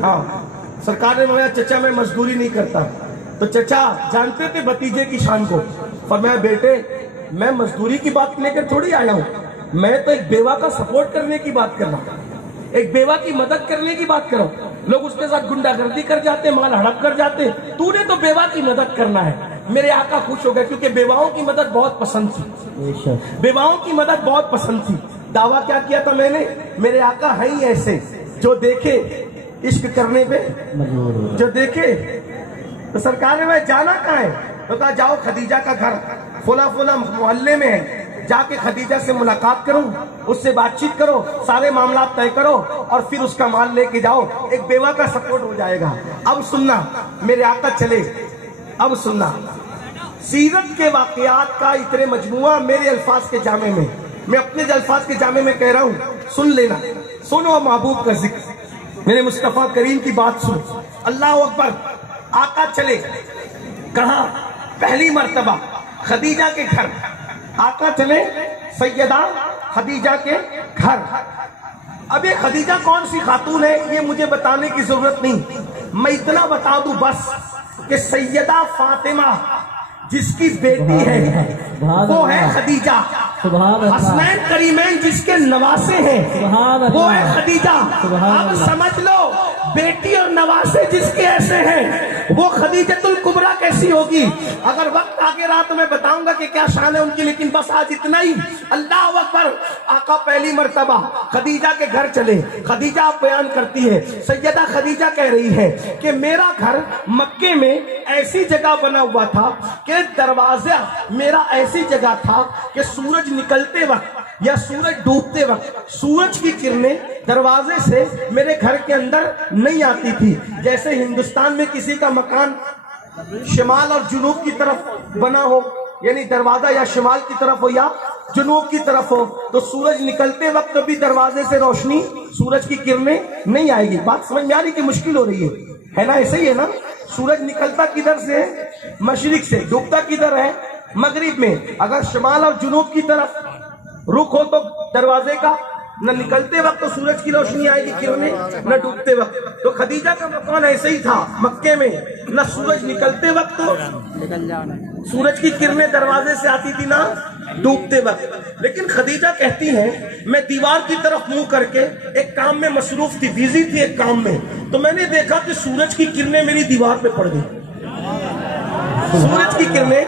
हाँ, सरकार ने बोला चचा मैं मजदूरी नहीं करता। तो चचा जानते थे भतीजे की शान को, फरमाया बेटे मैं मजदूरी की बात लेकर थोड़ी आया हूँ, मैं तो एक बेवा का सपोर्ट करने की बात कर रहा हूँ, एक बेवा की मदद करने की बात कर रहा हूँ। लोग उसके साथ गुंडागर्दी कर जाते, माल हड़प कर जाते, तूने तो बेवा की मदद करना है। मेरे आका खुश हो गए क्योंकि बेवाओं की मदद बहुत पसंद थी, बेवाओं की मदद बहुत पसंद थी। दावा क्या किया था मैंने, मेरे आका है ही ऐसे जो देखे इश्क करने पे जो देखे। तो सरकार ने भाई जाना कहाँ है, तो कहा जाओ खदीजा का घर फुला फुला मोहल्ले में है, जाके खदीजा से मुलाकात करो, उससे बातचीत करो, सारे मामला तय करो और फिर उसका माल लेके जाओ, एक बेवा का सपोर्ट हो जाएगा। अब सुनना मेरे आका चले, अब सुनना सीरत के वाकयात का इतने मजमुआ मेरे अल्फाज के जामे में, मैं अपने अल्फाज के जामे में कह रहा हूँ, सुन लेना, सुनो महबूब का जिक्र, मेरे मुस्तफा करीम की बात सुनो। अल्लाह अकबर। आका चले कहाँ, पहली मर्तबा खदीजा के घर, आका चले सैयदा खदीजा के घर। अब ये खदीजा कौन सी खातून है ये मुझे बताने की जरूरत नहीं, मैं इतना बता दूं बस कि सैयदा फातिमा जिसकी बेटी है वो है खदीजा, हसनैन करीमैन जिसके नवासे हैं वो है खदीजा। अब समझ लो बेटी और नवासे जिसके ऐसे हैं वो खदीजतुल कुबरा कैसी होगी। अगर वक्त आगे रहा तो मैं बताऊंगा कि क्या शान है उनकी, लेकिन बस आज इतना ही। अल्लाह अकबर। आका पहली मर्तबा खदीजा के घर चले। खदीजा आप बयान करती है, सैयदा खदीजा कह रही है कि मेरा घर मक्के में ऐसी जगह बना हुआ था कि दरवाजा मेरा ऐसी जगह था कि सूरज निकलते वक्त या सूरज डूबते वक्त सूरज की किरणें दरवाजे से मेरे घर के अंदर नहीं आती थी। जैसे हिंदुस्तान में किसी का मकान शिमाल और जुनूब की तरफ बना हो, यानी दरवाजा या शिमाल की तरफ हो या जुनूब की तरफ हो, तो सूरज निकलते वक्त भी दरवाजे से रोशनी, सूरज की किरणें नहीं आएगी। बात समझ में आ रही कि मुश्किल हो रही है ना? ऐसे ही है ना? सूरज निकलता किधर से? मशरिक से। डूबता किधर है? मगरिब में। अगर शिमाल और जुनूब की तरफ रुख हो तो दरवाजे का न निकलते वक्त तो सूरज की रोशनी आएगी किरणें, न डूबते वक्त। तो खदीजा का मकान ऐसे ही था मक्के में, न सूरज निकलते वक्त तो सूरज की किरणें दरवाजे से आती थी, ना डूबते वक्त। लेकिन खदीजा कहती हैं मैं दीवार की तरफ मुंह करके एक काम में मसरूफ थी, बिजी थी एक काम में, तो मैंने देखा कि सूरज की किरणें मेरी दीवार पे पड़ गई। सूरज की किरणें,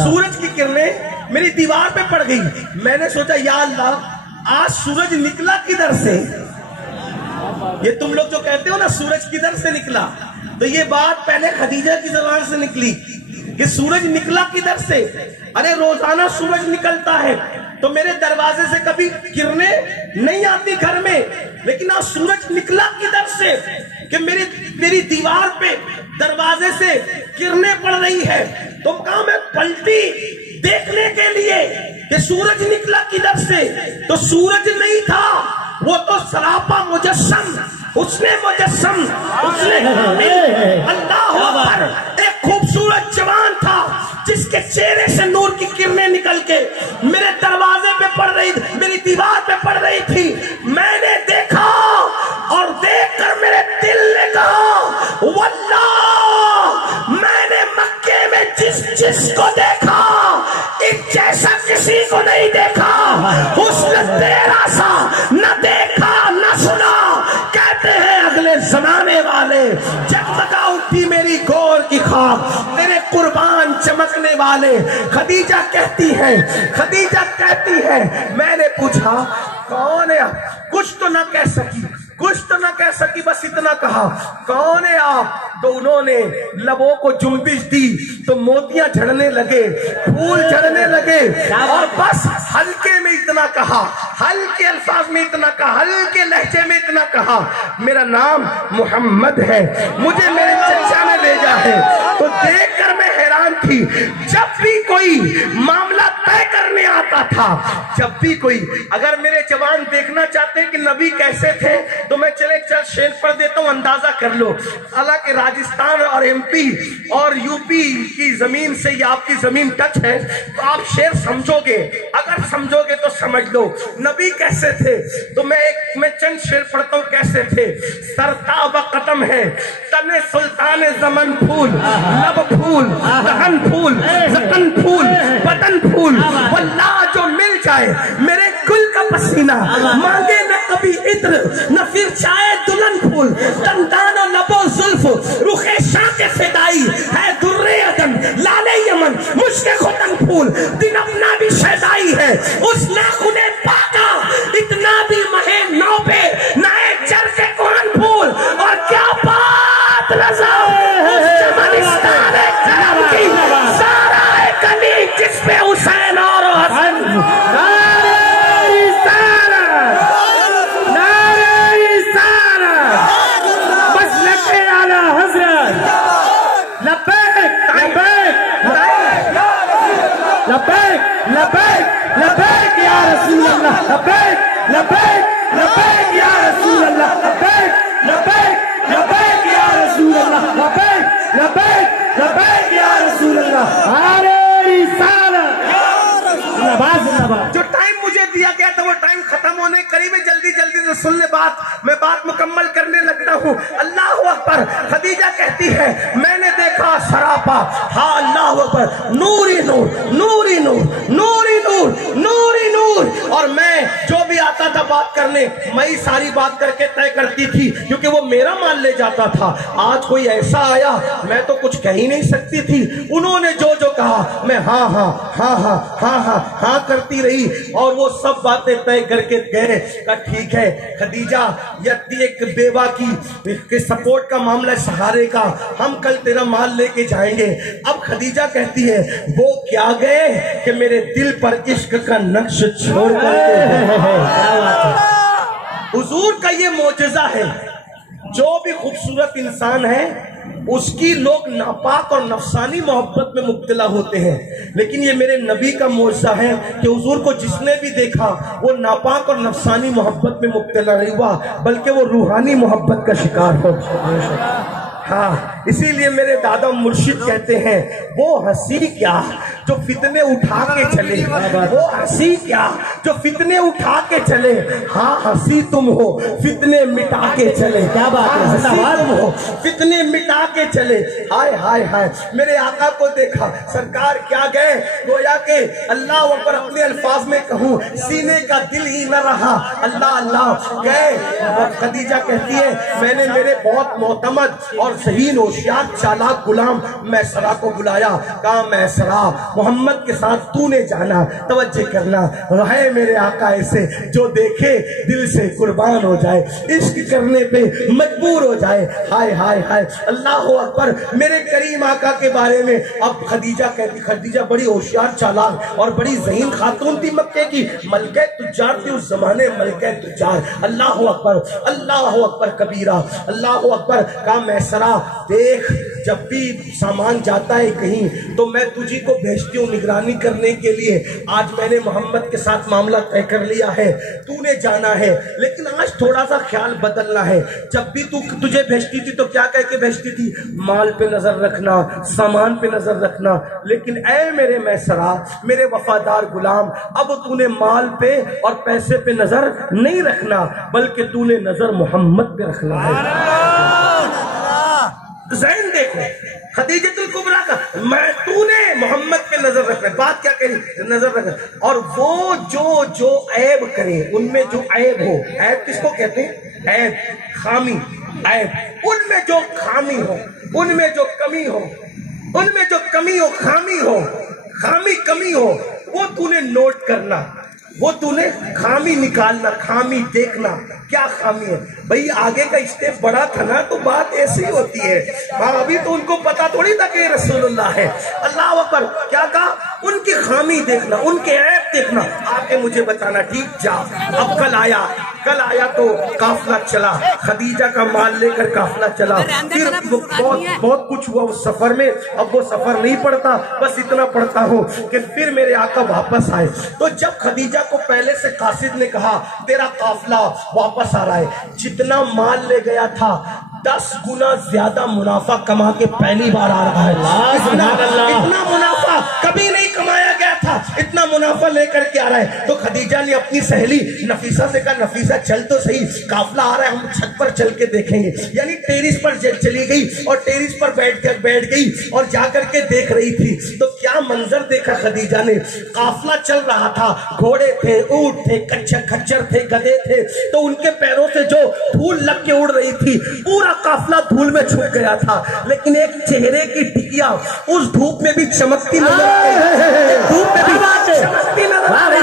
सूरज की किरणें मेरी दीवार पे पड़ गई। मैंने सोचा या अल्लाह आज सूरज निकला किधर से? ये तुम लोग जो कहते हो ना सूरज किधर से निकला, तो ये बात पहले खदीजा की जबान से निकली कि सूरज निकला किधर से। अरे रोजाना सूरज निकलता है तो मेरे दरवाजे से कभी किरणें नहीं आती घर में, लेकिन आज सूरज निकला किधर से कि मेरी दीवार पे दरवाजे से किरणें पड़ रही है। तो कहा मैं पलटी देखने के लिए कि सूरज निकला किधर से, तो सूरज नहीं था, वो तो सरापा मुजस्सम, उसने मुजस्सम, उसने अल्लाह अकबर। एक खूबसूरत जवान था जिसके चेहरे से नूर की किरणें निकल के मेरे दरवाजे पे पड़ रही, मेरी दीवार पे पड़ रही थी। मैंने देखा और देखकर मेरे दिल ने कहा वल्लाह मैंने मक्के में जिसको देखा इस जैसा किसी को नहीं देखा, हुस्न तेरा सा न देखा न सुना। कहते हैं अगले जमाने वाले जगमगा उठी मेरी गोर की खाक, तेरे कुर्बान चमकने वाले। खदीजा कहती है मैंने पूछा कौन है? कुछ तो ना कह सकी, बस इतना कहा कौन है आप? तो उन्होंने लबों को जुम्बिश दी तो मोतियां झड़ने लगे, फूल झड़ने लगे, और बस हल्के में इतना कहा, हल्के अल्फाज में इतना कहा, हल्के लहजे में इतना कहा मेरा नाम मोहम्मद है, मुझे मेरे चचा ने भेजा है। तो देखकर मैं हैरान थी। जब भी कोई मामला तय करने आता था, जब भी कोई, अगर मेरे जवान देखना चाहते कि नबी कैसे थे तो मैं चल शेर पढ़ देता हूँ, अंदाज اندازہ کر لو، حالانکہ راجستھان اور ایم پی اور یو پی کی زمین سے یہ آپ کی زمین ٹچ ہے، تو آپ شعر سمجھو گے، اگر سمجھو گے تو سمجھ لو نبی کیسے تھے۔ تو میں چند شعر پڑھتا ہوں کیسے تھے۔ سرتاب قدم ہے تن سلطان زمن پھول، لب پھول، دہن پھول، زکن پھول، بدن پھول، واللہ جو مل جائے میرے گل کا پسینہ، مانگے نہ کبھی عطر نہ پھر چاہے دلہن پھول، دندان و لب و زلف رخ شاہ کے فدائی ہے در عدن لال یمن مشک ختن پھول، دن اپنا بھی شیدائی ہے اس ناخن پاکا، اتنا بھی مہے نو پہ نئے چر کے کون پھول، اور کیا بات رضا اس چمنستان کرم کی سارا کلی جس پہ حسین اور حسن۔ لبیک لبیک لبیک یا رسول اللہ، لبیک لبیک لبیک یا رسول اللہ، لبیک لبیک لبیک یا رسول اللہ، لبیک لبیک لبیک یا رسول اللہ، نعرہ رسالت، زندہ باد زندہ باد۔ جو ٹائم مجھے دیا گیا تھا وہ ٹائم ختم ہونے قریب ہے، جلدی جلدی سے سن لے بات، میں بات مکمل کرنے لگتا ہوں۔ اللہ اکبر، خدیجہ کہتی ہے میں نے دیکھا سراپا، ہاں اللہ اکبر، نوری نور نوری نور نوری نور نوری نور، اور میں جو بھی آتا تھا بات کرنے میں ہی ساری بات کر کے طے کرتی تھی کیونکہ وہ میرا مال لے جاتا تھا۔ آج کوئی ایسا آیا میں تو کچھ کہہ ہی نہیں سکتی تھی، انہوں نے جو جو کہا میں ہاں ہاں ہاں ہاں ہاں ہاں ہاں کرتی رہی، اور وہ سب باتیں طے کر کے گئے کہ ٹھیک ہے خدیجہ، یہ ایک بیوہ کی سپورٹ کا معاملہ ہے، سہارے کا، ہم کل تیرا مال لے کے جائیں گے۔ اب خدیجہ کہتی ہے وہ کیا گئے کہ میرے دل پر عشق کا نقش چھوڑ کر کے حضور کا یہ معجزہ ہے، جو بھی خوبصورت انسان ہے اس کی لوگ ناپاک اور نفسانی محبت میں مبتلا ہوتے ہیں، لیکن یہ میرے نبی کا معجزہ ہے کہ حضور کو جس نے بھی دیکھا وہ ناپاک اور نفسانی محبت میں مبتلا نہیں ہوا بلکہ وہ روحانی محبت کا شکار ہو۔ ہاں اسی لیے میرے دادا مرشد کہتے ہیں وہ ہنسی کیا جو فتنے اٹھا کے چلے، وہ ہنسی کیا جو فتنے اٹھا کے چلے، ہاں ہنسی تم ہو فتنے مٹا کے چلے، کیا بات ہے، ہنسی تم ہو فتنے مٹا کے چلے۔ ہائے ہائے ہائے، میرے آقا کو دیکھا سرکار کیا گئے، گویا کہ اللہ اکبر اپنے الفاظ میں کہوں سینے کا دل ہی نہ رہا، اللہ اللہ گئے۔ خدیجہ کہتی ہے میں نے میرے بہت معتمد اور ذہین ہوشیار چالاک غلام میسرہ کو بلایا، کہا میسرہ محمد کے ساتھ تو نے جانا، توجہ کرنا ہے میرے آقا ایسے جو دیکھے دل سے قربان ہو جائے، عشق کرنے پہ مجبور ہو جائے۔ ہائے ہائے ہائے، اللہ اکبر، میرے کریم آقا کے بارے میں اب خدیجہ کہتی، خدیجہ بڑی ہوشیار چالاک اور بڑی ذہین خاتون تھی، مکے کی ملکہ تجار تھی اس زمانے، ملکہ تجار۔ اللہ اکبر کبیرہ، اللہ اکبر۔ کہا میسرہ دیکھ جب بھی سامان جاتا ہے کہیں تو میں تجھی کو بھیجتی ہوں نگرانی کرنے کے لیے، آج میں نے محمد کے ساتھ معاملہ طے کر لیا ہے، تو نے جانا ہے، لیکن آج تھوڑا سا خیال بدلنا ہے۔ جب بھی تجھے بھیجتی تھی تو کیا کہہ کے بھیجتی تھی؟ مال پہ نظر رکھنا، سامان پہ نظر رکھنا، لیکن اے میرے میسرہ، میرے وفادار غلام، اب تو نے مال پہ اور پیسے پہ نظر نہیں رکھنا بلکہ تو نے نظر محمد پہ رکھنا ہے۔ ذہن دیکھو خدیجۃ الکبریٰ کا، میں تو نے محمد پہ نظر رکھنا، بات کیا کہی؟ نظر رکھنا، اور وہ جو عیب کرے، ان میں جو عیب ہو، عیب کس کو کہتے ہیں؟ عیب، خامی، عیب، ان میں جو خامی ہو، ان میں جو کمی ہو، ان میں جو کمی ہو، خامی ہو، خامی کمی ہو، وہ تو نے نوٹ کرنا، وہ تو نے خامی نکالنا، خامی دیکھنا، کیا خامی ہے بھئی؟ آگے کا اسٹیپ بڑا تھا نا تو بات ایسی ہوتی ہے، ہاں ابھی تو ان کو پتا تھوڑی تھا کہ یہ رسول اللہ ہے۔ اللہ اکبر، کیا کہا؟ ان کی خامی دیکھنا، ان کے عیب دیکھنا، آگے مجھے بتانا، ٹھیک جا۔ اب کل آیا تو قافلہ چلا، خدیجہ کا مال لے کر قافلہ چلا، پھر بہت کچھ ہوا اس سفر میں، اب وہ سفر نہیں پڑتا، بس اتنا پڑھتا ہوں کہ پھر میرے آقا واپس آئے، تو جب خدیجہ کو پہلے سے قاصد نے کہا تیرا قافلہ واپس آ رہا ہے، جتنا مال لے گیا تھا 10 गुना ज्यादा मुनाफा कमा के पहली बार आ रहा है। इतना मुनाफा कभी नहीं कमाया गया था, इतना मुनाफा लेकर के आ रहा है। तो खदीजा ने अपनी सहेली नफीसा से कहा, नफीसा चल तो सही, काफला आ रहा है, हम छत पर चल के देखेंगे। यानी टेरिस पर चली गई और टेरिस पर बैठ गई और जाकर के देख रही थी। तो क्या मंजर देखा खदीजा ने, काफला चल रहा था, घोड़े थे, ऊंट थे, खच्चर थे, गधे थे, तो उनके पैरों से जो धूल लग के उड़ रही थी, पूरा काफला धूल में छुप गया था। लेकिन एक चेहरे की टिकिया उस धूप में भी चमकती नजर आई, धूप में भी चमकती नजर आ रही।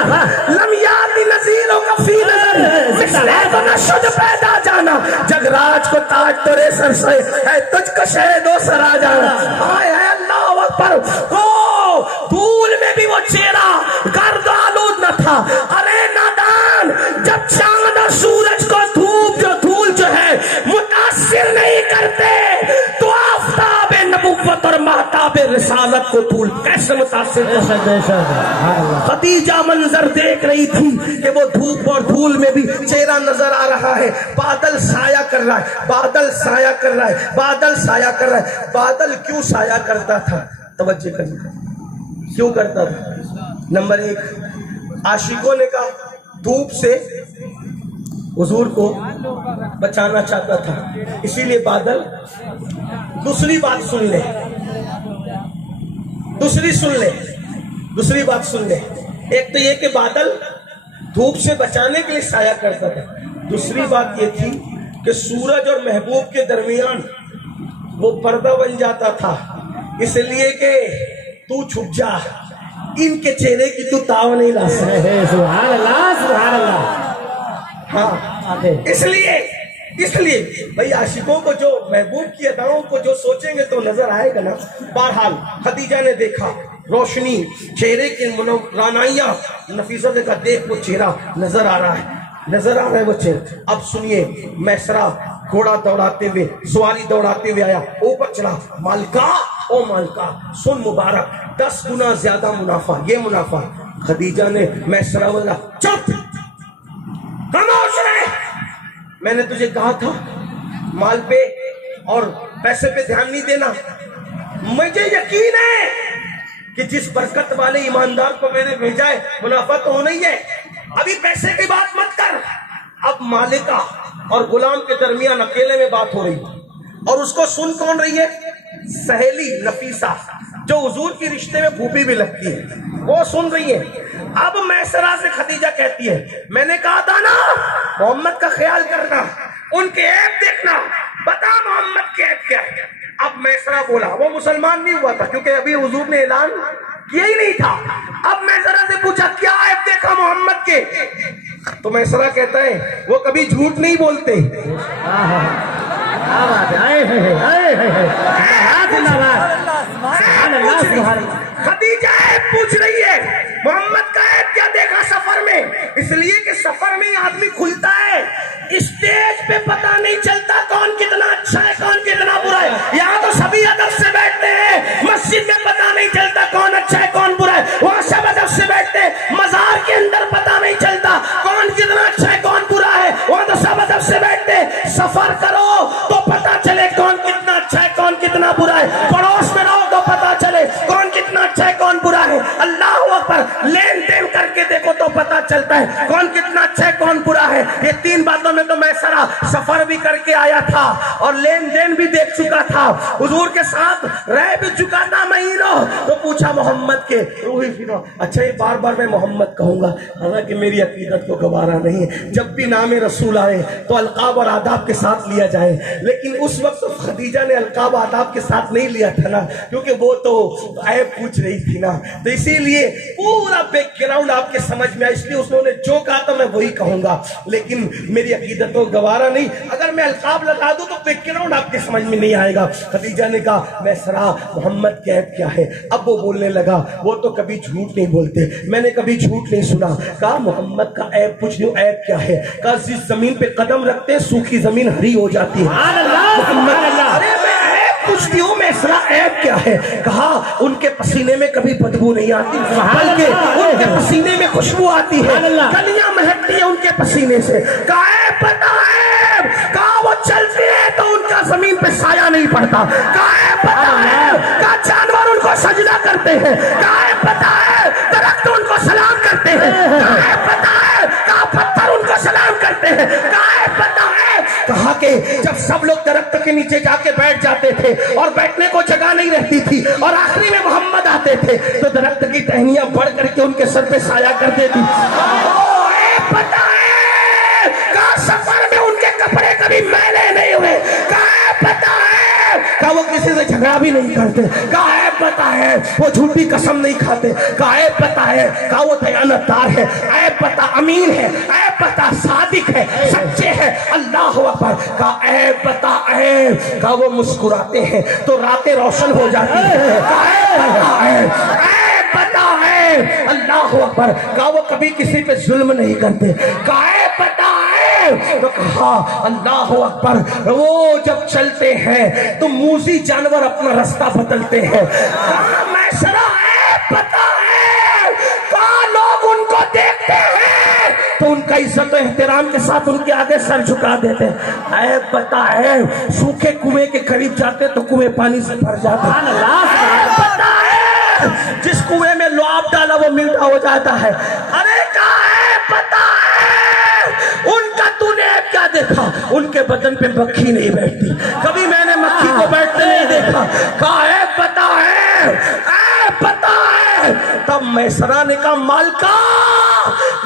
लम्याती नज़ीरों का फी नजर मिसले तो नशुद पैदा जाना, जगराज को ताज तो रेसर से है, तुझको शहदो सरा जाना। हाय हाय अल्लाह अकबर, ओ धूल में भी वो चेहरा गर्द आलूद न था। अरे नादान, जब चांद और सूरज को धूल जो है मुतासिर नहीं करते, तो आफताब नबुव्वत और महताब रिसालत को धूल कैसे मुतासिर कर सकते हैं। खदीजा मंजर देख रही थी कि वो धूप और धूल में भी चेहरा नजर आ रहा है। बादल साया कर रहा है, बादल साया कर रहा है, बादल साया कर रहा है। बादल क्यों साया करता था? तवज्जो करना, क्यों करता था? नंबर 1, आशिकों ने कहा धूप से हुजूर को बचाना चाहता था, इसीलिए बादल। दूसरी बात सुन ले, दूसरी बात सुन ले। एक तो ये कि बादल धूप से बचाने के लिए साया करता था, दूसरी बात ये थी कि सूरज और महबूब के दरमियान वो पर्दा बन जाता था, इसलिए कि तू छुप जा, इनके चेहरे की तू ताव नहीं ला सकता। सुभान अल्लाह, सुभान अल्लाह। हाँ, इसलिए भाई आशिकों को जो महबूब की अदाओं को जो सोचेंगे तो नजर आएगा ना। बहरहाल खदीजा ने देखा रोशनी, चेहरे की रानाइयां, नफीसा ने कहा देख वो चेहरा नजर आ रहा है वो चेहरा। अब सुनिए, मैसरा घोड़ा दौड़ाते हुए, सवारी दौड़ाते हुए आया, ऊपर चला। मालिका, ओ मालिका सुन मुबारक, 10 गुना ज्यादा मुनाफा, ये मुनाफा। खदीजा ने मैसरा बोला, चुप, खामोश रहे, मैंने तुझे कहा था माल पे और पैसे पे ध्यान नहीं देना। मुझे यकीन है कि जिस बरकत वाले ईमानदार को मैंने भेजा है मुनाफा तो होना ही है। अभी पैसे की बात मत कर। अब मालिका और गुलाम के दरमियान अकेले में बात हो रही, और उसको सुन कौन रही है? सहेली नफीसा, जो हुजूर की रिश्ते में फूफी भी लगती है, वो सुन रही है। अब मैसरा से खदीजा कहती है, मैंने कहा था ना मोहम्मद का ख्याल करना, उनके ऐब देखना, बता मोहम्मद के ऐब क्या है। अब मैसरा बोला, वो मुसलमान नहीं हुआ था क्योंकि अभी हुजूर ने ऐलान किया ही नहीं था। अब मैसरा से पूछा क्या ऐब देखा मोहम्मद के, तो मैसरा कहता है वो कभी झूठ नहीं बोलते। खदीजा ऐब पूछ रही है, मोहम्मद का ऐब क्या देखा सफर में? इसलिए कि सफर में आदमी खुलता है, स्टेज पे पता नहीं चलता कौन कितना अच्छा है कौन कितना बुरा है। यहाँ तो सभी अदब से बैठते हैं, मस्जिद में पता नहीं चलता कौन अच्छा है कौन बुरा है, वहाँ सब अदब से बैठते हैं। मजार के अंदर पता नहीं चलता कौन कितना अच्छा है कौन बुरा है, वहाँ तो सब अदब से बैठते हैं। सफर करो तो पता चले कौन कितना अच्छा है कौन कितना बुरा है, पड़ोस में रहो तो पता चले कौन कितना अच्छा है कौन बुरा है। अल्लाह अकबर, लेन देन करके देखो तो पता चलता है कौन कितना अच्छा है कौन बुरा है। ये 3 बातों में तो मैसरा सफर भी करके आया था और लेन देन भी देख चुका था, हुजूर के साथ रह भी चुका था महीनों। तो पूछा मोहम्मद के रूही फिरो। अच्छा, ये बार बार मैं मोहम्मद कहूंगा, हालांकि मेरी अकीदत को गवारा नहीं है। जब भी नाम रसूल आए तो अलकाब और आदाब के साथ लिया जाए, लेकिन उस वक्त तो खदीजा ने अलकाब आदाब के साथ नहीं लिया था ना, क्योंकि वो तो ऐब पूछ रही थी ना, तो इसीलिए पूरा बैकग्राउंड आपके समझ में आया। इसलिए उन्होंने जो कहा था मैं वही कहूंगा, लेकिन मेरी अकीदत को गवारा नहीं। अगर मैं अलकाब लगा दूं तो बैकग्राउंड आपके समझ में नहीं आएगा। खदीजा ने कहा मैसरा मोहम्मद के ऐब क्या है? अब वो बोलने लगा, वो तो कभी झूठ नहीं बोलते, मैंने कभी झूठ नहीं सुना। कहा मोहम्मद का ऐब पूछ लो, ऐब क्या है? कहा जिस जमीन पे कदम रखते सूखी जमीन हरी हो जाती है। अरे मैं ऐब पूछती हूँ, मैसरा ऐब क्या है? कहा उनके पसीने में कभी बदबू नहीं आती, बल्कि उनके पसीने में खुशबू आती है, कलियां महकती है उनके पसीने से। कहा ऐब पता है? कहा वो चलते हैं तो उनका پہ سایہ نہیں پڑتا. کہا ہے پتہ ہے کہا جانور ان کو سجدہ کرتے ہیں. کہا ہے پتہ ہے درخت ان کو سلام کرتے ہیں. کہا ہے پتہ ہے کہا پتھر ان کو سلام کرتے ہیں. کہا ہے پتہ ہے کہا کہ جب سب لوگ درخت کے نیچے جا کے بیٹھ جاتے تھے اور بیٹھنے کو جگہ نہیں رہتی تھی اور آخری میں محمد آتے تھے تو درخت کی ٹہنیاں بڑھ کر کے ان کے سر پہ سایہ کر دیتی. پتہ ہے کہا سفر میں ان کے کپڑے کبھی میلے نہیں ہوئے. کہا پتہ ہے کہا وہ کسی سے جھگڑا بھی نہیں کرتے. کہا ہے پتہ ہے وہ جھوٹی قسم نہیں کھاتے. کہا ہے پتہ ہے کہا وہ دیانت دار ہے. اے پتہ امین ہے. اے پتہ صادق ہے, سچے ہیں. اللہ اکبر. کہا اے پتہ ہے کہا وہ مسکراتے ہیں تو راتیں روشن ہو جاتی ہیں. کہا ہے پتہ ہے اے پتہ ہے اللہ اکبر کہا وہ کبھی کسی پہ ظلم نہیں کرتے. کہا ہے پتہ ہے تو کہا اللہ اکبر وہ جب چلتے ہیں تو موذی جانور اپنا راستہ بدلتے ہیں. کہا میسرہ ہے پتہ ہے کہا لوگ ان کو دیکھتے ہیں تو ان کا عزت و احترام کے ساتھ ان کے آگے سر جھکا دیتے ہیں. اے پتہ ہے سوکھے کنویں کے قریب جاتے تو کنویں پانی سے بھر جاتے ہیں. پتہ ہے جس کنویں میں لعاب ڈالا وہ میٹھا ہو جاتا ہے. ارے کہا ہے پتہ ہے ان کا تو نے کیا دیکھا ان کے بدن پہ مکھی نہیں بیٹھتی. کبھی میں نے مکھی کو بیٹھتے نہیں دیکھا. کہا ہے پتہ ہے اے پتہ ہے تب میسرہ نے کہا مالکا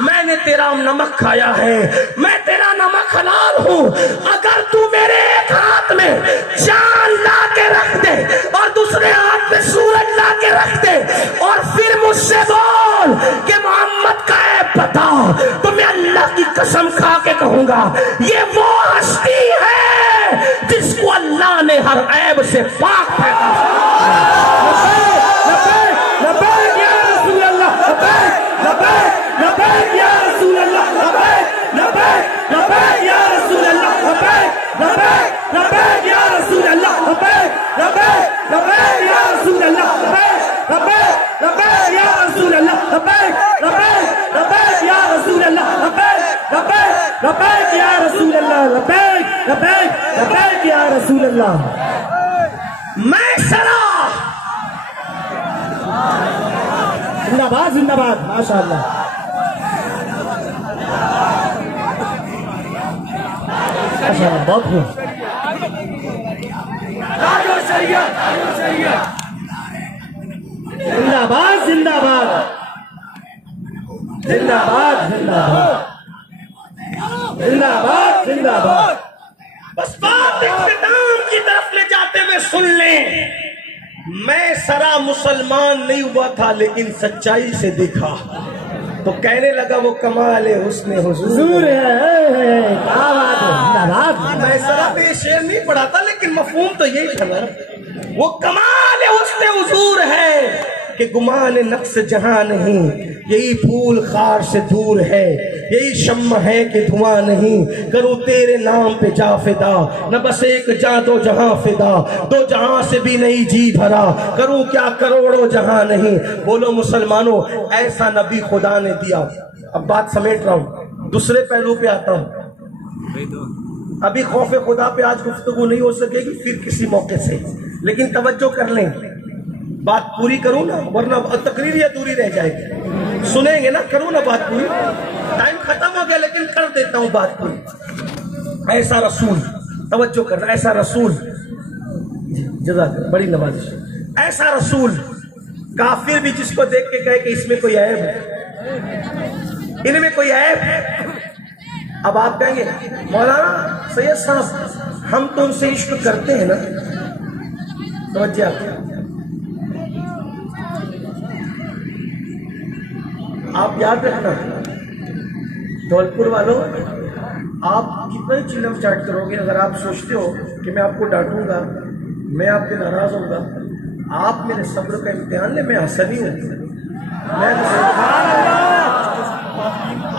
میں نے تیرا نمک کھایا ہے, میں تیرا نمک حلال ہوں. اگر تو میرے ایک ہاتھ میں چاند لا کے رکھ دے اور دوسرے ہاتھ میں سورج لا کے رکھ دے اور پھر مجھ سے بول کہ محمد کا ہے پتہ تو میں اللہ کی قسم کھا کے کہوں گا یہ وہ ہستی ہے جس کو اللہ نے ہر عیب سے پاک پیدا کیا. لبیک یا رسول اللہ, لبیک لبیک یا رسول اللہ, لبیک لبیک یا رسول اللہ, لبیک لبیک یا رسول اللہ, لبیک لبیک یا رسول اللہ, لبیک لبیک یا رسول اللہ, لبیک لبیک یا رسول اللہ, لبیک لبیک یا رسول اللہ, لبیک لبیک لبیک یا رسول اللہ. میسرہ زندہ باد زندہ باد ماشاء اللہ. بہت خوب. زندہ باد زندہ باد زندہ باد زندہ باد زندہ باد زندہ باد. بس بات اختتام کی طرف لے جاتے ہوئے سن لیں. میں سرا مسلمان نہیں ہوا تھا لیکن سچائی سے دیکھا تو کہنے لگا وہ کمال حسن حضور ہے. میں سرا پہ شعر نہیں پڑھا تھا لیکن مفہوم تو یہی تھا نا. وہ کمال حسن حضور ہے کہ گمان نقص جہاں نہیں, یہی پھول خار سے دور ہے, یہی شمع ہے کہ دھواں نہیں. کروں تیرے نام پہ جا فدا, نہ بس ایک جاں دو جہاں فدا, دو جہاں سے بھی نہیں جی بھرا, کروں کیا کروڑوں جہاں نہیں. بولو مسلمانوں ایسا نبی خدا نے دیا. اب بات سمیٹ رہا ہوں, دوسرے پہلو پہ آتا ہوں. ابھی خوف خدا پہ آج گفتگو نہیں ہو سکے گی, پھر کسی موقع سے, لیکن توجہ کر لیں. بات پوری کروں نا ورنہ تقریر یہ دوری رہ جائے گی. سنیں گے نا, کروں نا بات پوری. ٹائم ختم ہو گیا لیکن کر دیتا ہوں بات پوری. ایسا رسول, توجہ کرنا, ایسا رسول, جزاک بڑی نوازش. ایسا رسول کافر بھی جس کو دیکھ کے کہے کہ اس میں کوئی عیب ہے, ان میں کوئی عیب ہے. اب آپ کہیں گے مولانا سید صاحب ہم تو ان سے عشق کرتے ہیں نا. توجہ آپ یاد رکھنا, دھولپور والوں آپ کتنا ہی چلم چاٹ کرو گے اگر آپ سوچتے ہو کہ میں آپ کو ڈانٹوں گا, میں آپ کے ناراض ہوں گا. آپ میرے صبر کا امتحان لیں, میں حسنی ہوں.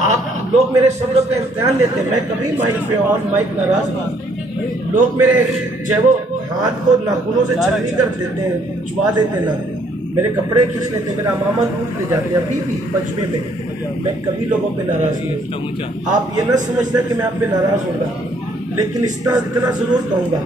آپ لوگ میرے صبر کا امتحان لیتے ہیں, میں کبھی مائک پہ اور مائک ناراض ہوں. لوگ میرے جو ہاتھ کو ناخنوں سے چھلنی کر دیتے ہیں, چبا دیتے ہیں نا, میرے کپڑے کھینچ لیتے ہیں, میرا امامہ ٹوٹ لے جاتے ہیں. ابھی بھی پنجمے میں کبھی لوگوں پہ ناراض نہیں. آپ یہ نہ سمجھتے کہ میں آپ پہ ناراض ہوں گا, لیکن اتنا ضرور کہوں گا